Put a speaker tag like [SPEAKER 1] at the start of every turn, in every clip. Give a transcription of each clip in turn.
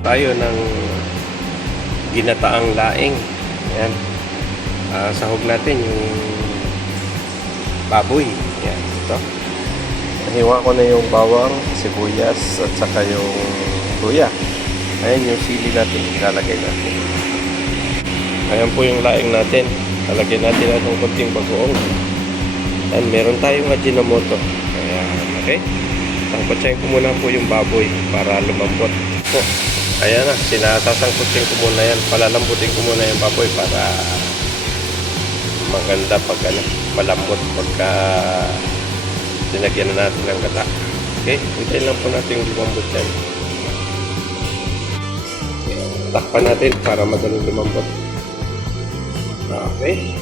[SPEAKER 1] tayo ng ginataang laing. Ayan. Ah, sahog natin yung baboy. Ayan, ito. Hiwa ko na yung bawang, sibuyas, at saka yung luya. Ayan yung sili natin, ilalagay natin. Ayan po yung laing natin. Lalagyan natin natin konting bagoong. Ayan, meron tayong ajinomoto. Ayan, okay? Sangkotsahin ko muna po yung baboy para lumambot. Po, ayan na, sinasasangkotsahin ko muna yan. Palalambutin ko muna yung baboy para maganda pag ano, malambot pagka dinagyan na natin ng gata. Okay, hintayin lang po natin yung lumambot yan. Takpan natin para madaling lumambot. Okay.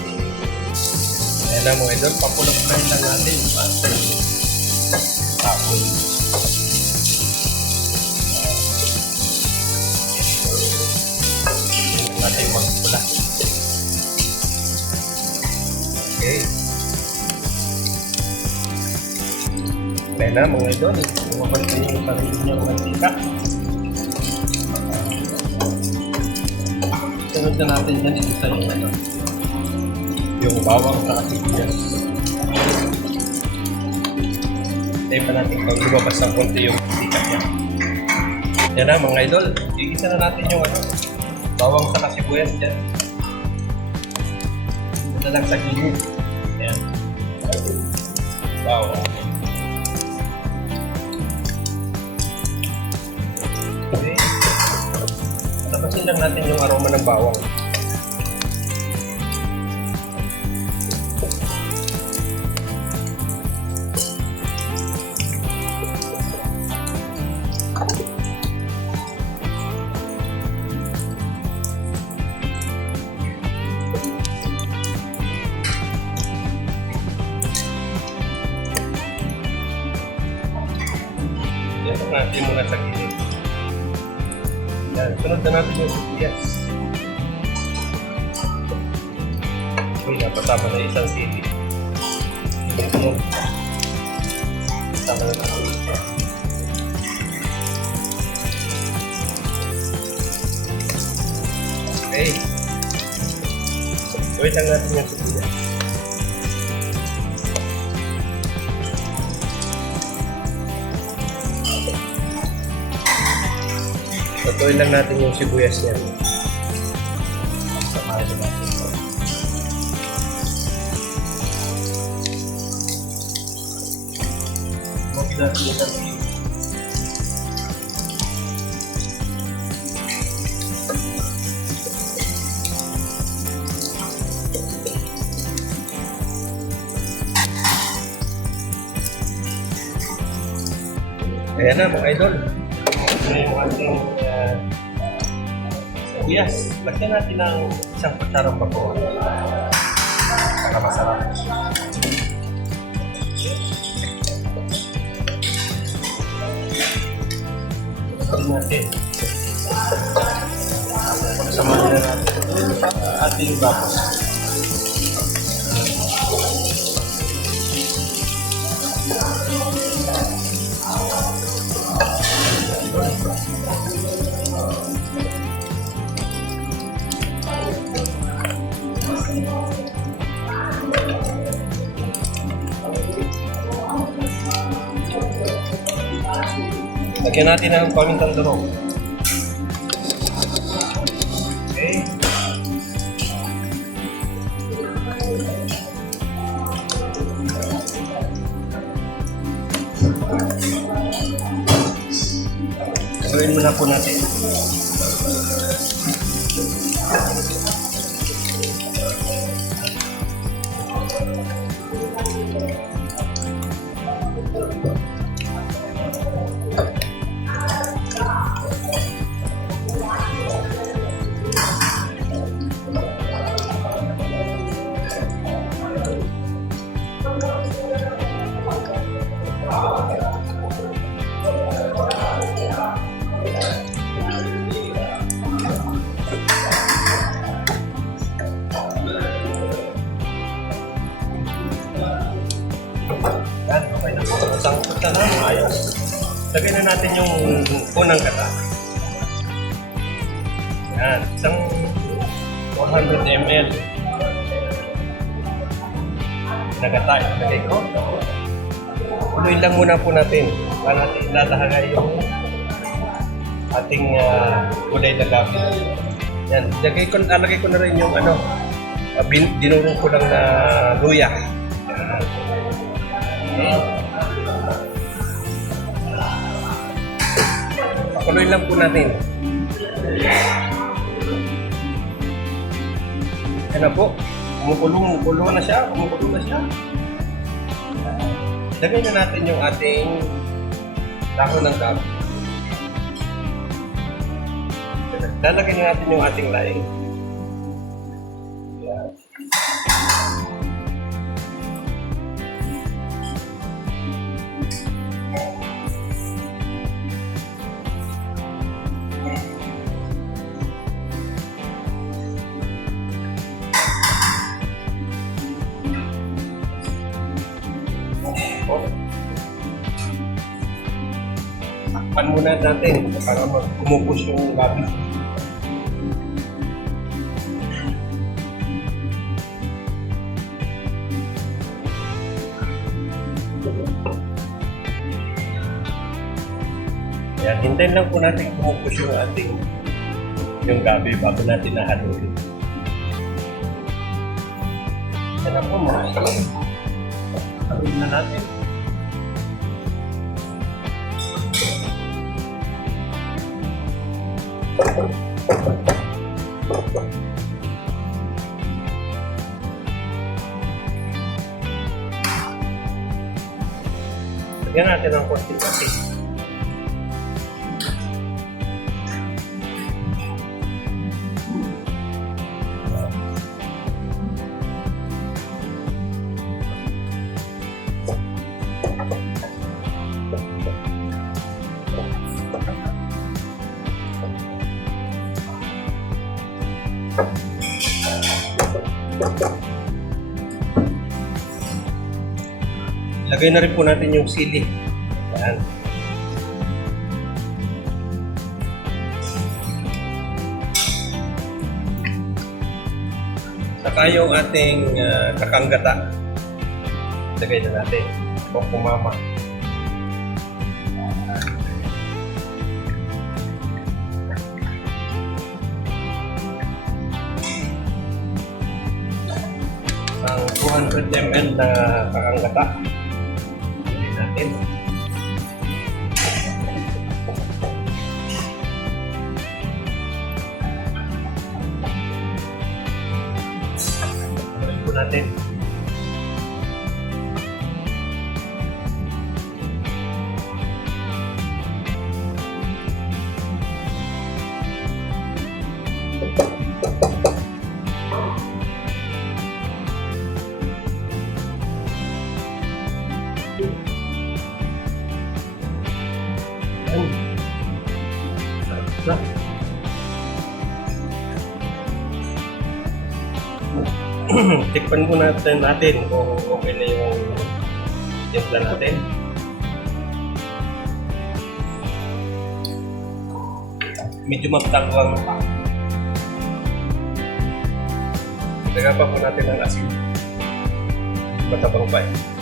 [SPEAKER 1] Ayan na mga idol, papulok na lang natin yung natin magpula. Okay. Kaya na mga idol, na yung sarili niyang mantika. Sunod na natin dyan ito sa yung ano, yung bawang sa sibuyas. Tayo pa natin pag lumabas ng konti yung mantika niya. Yan na mga idol, iisa na natin yung ano, bawang sa sibuyas dyan. Ito lang sa gilid. Ayan. Wow. Okay. Tapasin lang natin yung aroma ng bawang. Yan natin muna sa gilid. Yan, sunod na natin yung sibuyas. Uy, napasama na isang sili. Sunod. Tama na natin. Okay. Wait lang natin yung sibuyas. Patuloy lang natin yung sibuyas niya. Samahan na natin yung natin. Ayan na mga idol. Uh, sibuyas. Lagyan natin ng isang kutsarang bako. Para masarap. Lagyan natin. Na natin sa ating Lagyan natin ng pamintang durog. Okay. Gawin muna po natin. Unang kata. Yan, isang 400 ml. Nagatay, lagay ko. Tuloy lang muna po natin para natin ilalahaga yung ating uh, gulay na gabi. Yan, lagay ko, lalagay ko na rin yung ano, uh, bin, dinurong ko lang na luya. Yan. Okay. Pakuloy lang po natin. Yan po. Kumukulo, kumukulo na siya. Kumukulo na siya. Lagay na natin yung ating dahon ng gabi. Lalagay na natin yung ating laing. Yan. Oh. Takpan muna natin para mag- kumupos yung gabi. Yan, hintayin lang po natin kumupos yung ating yung gabi bago natin nahaluin. Yan na po mga Haluin na natin. Lagyan natin ng konting Lagay na rin po natin yung sili. Yan. Saka yung ating uh, kakanggata. Lagay na natin. O kumama. ang 200 ml na kakanggata. Natin. Lagay po. Tikpan muna natin, natin kung okay na yung timpla natin. Medyo maptangwang pa. Lagyan pa po natin ng asin. Matabang pa eh.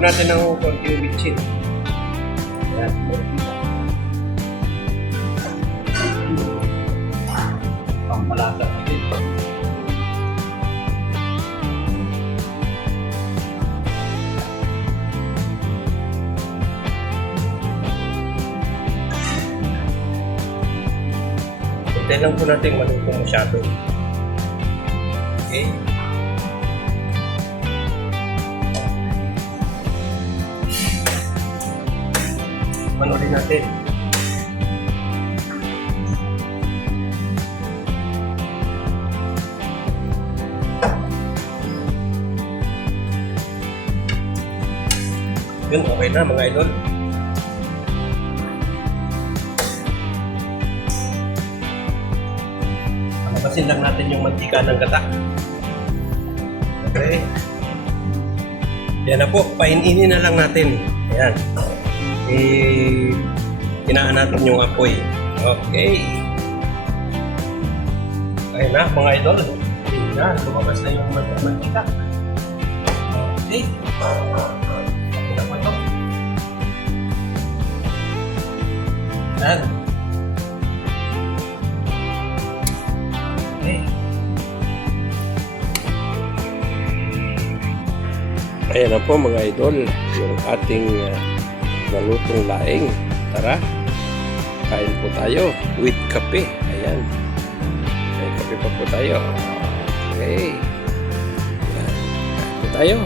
[SPEAKER 1] Po natin ng konting bitchin. Ayan. Pampalasa natin. Hintayin lang po natin maluto masyado. Okay? ano rin natin. Yun, okay na mga idol. Palabasin lang natin yung mantika ng gata. Okay. Yan na po, paininin na lang natin. Ayan. Eh, kinaan natin yung apoy. Okay. Ayun na, mga idol. Ayun na, lumabas na yung man- mantika. Okay. Na po ito. Yan. Ayan na po mga idol, yung ating uh, nalutong laing. Tara, kain po tayo with kape. Ayan. May kape pa po tayo. Okay. Ayan. Kain po tayo.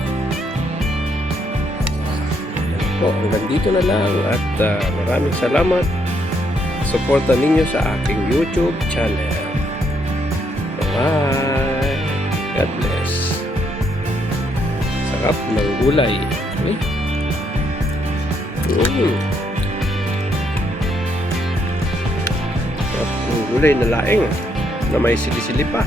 [SPEAKER 1] Ayan po, hanggang dito na lang at uh, maraming salamat. Suporta ninyo sa aking YouTube channel. Bye! God bless. Sarap ng gulay. Okay? Mm. Sarap ng gulay na laing na may sili-sili pa.